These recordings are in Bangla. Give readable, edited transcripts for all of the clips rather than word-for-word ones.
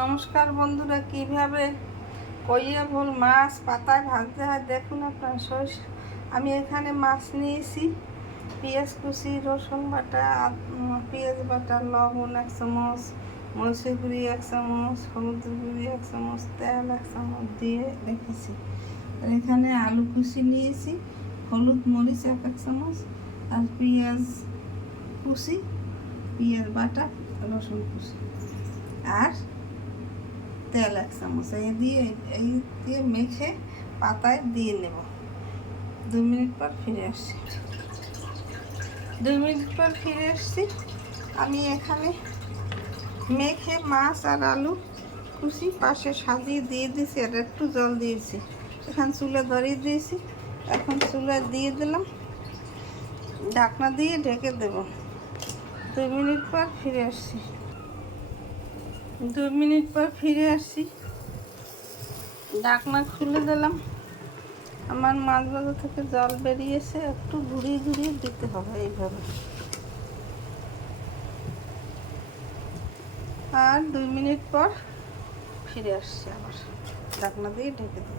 নমস্কার বন্ধুরা, কিভাবে কইয়া ভোল মাছ পাতায় ভাজতে হয় দেখুন আপনার আমি এখানে মাছ নিয়েছি, পেঁয়াজ কুচি, রসুন বাটা, পেঁয়াজ বাটা, লবণ 1 চামচ, মরিচের গুঁড়ি 1 চামচ, হলুদের গুঁড়ি 1 চামচ, তেল 1 চামচ দিয়ে রেখেছি। আর এখানে আলু কুচি নিয়েছি, হলুদ মরিচ 1 চামচ, আর পেঁয়াজ কুচি, পেঁয়াজ বাটা, রসুন কুচি আর তেল 1 চামচ এই দিয়ে মেখে পাতায় দিয়ে নেব। 2 মিনিট পর ফিরে আসছি। 2 মিনিট পর ফিরে আসছি। আমি এখানে মেখে মাছ আর আলু কুচি পাশে সাজিয়ে দিয়ে দিয়েছি আর একটু জল দিয়েছি। এখানে চুলা ধরিয়ে দিয়েছি। এখন চুলা দিয়ে দিলাম, ঢাকনা দিয়ে ঢেকে দেব। 2 মিনিট পর ফিরে আসছি। 2 মিনিট পর ফিরে আসছি, ঢাকনা খুলে দিলাম। আমার মাছ ভাজা থেকে জল বেরিয়েছে, একটু ঘুরিয়ে ঘুরিয়ে দিতে হবে এইভাবে। আর 2 মিনিট পর ফিরে আসছি, আবার ঢাকনা দিয়ে ঢেকে দেব।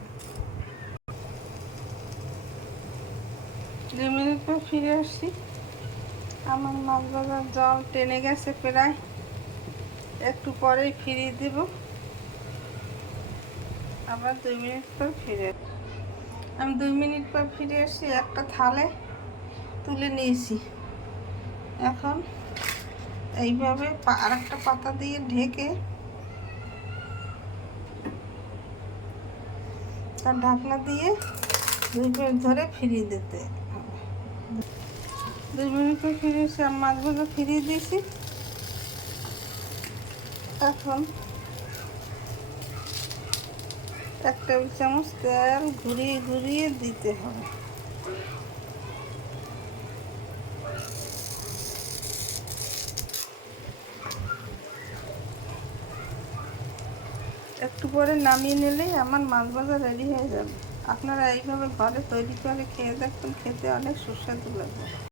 2 মিনিট পর ফিরে আসছি। আমার মাছ ভাজার জল টেনে গেছে প্রায়, একটু পরেই ফিরিয়ে দেব। আবার 2 মিনিট পর ফিরে আমি 2 মিনিট পর ফিরে এসেছি। একটা থালে তুলে নিয়েছি। এখন এইভাবে আর একটা পাতা দিয়ে ঢেকে তার ঢাকনা দিয়ে 2 মিনিট ধরে ফিরিয়ে দিতে হবে। 2 মিনিট পর ফিরে এসে আমি মাছ ভাজা ফিরিয়ে দিয়েছি। এখন 1 টেবিল চামচ তেল ঘুরিয়ে ঘুরিয়ে দিতে হবে। একটু পরে নামিয়ে নিলেই আমার মাছ ভাজা রেডি হয়ে যাবে। আপনারা এইভাবে ঘরে তৈরি করে খেয়ে দেখবেন, খেতে অনেক সুস্বাদু লাগবে।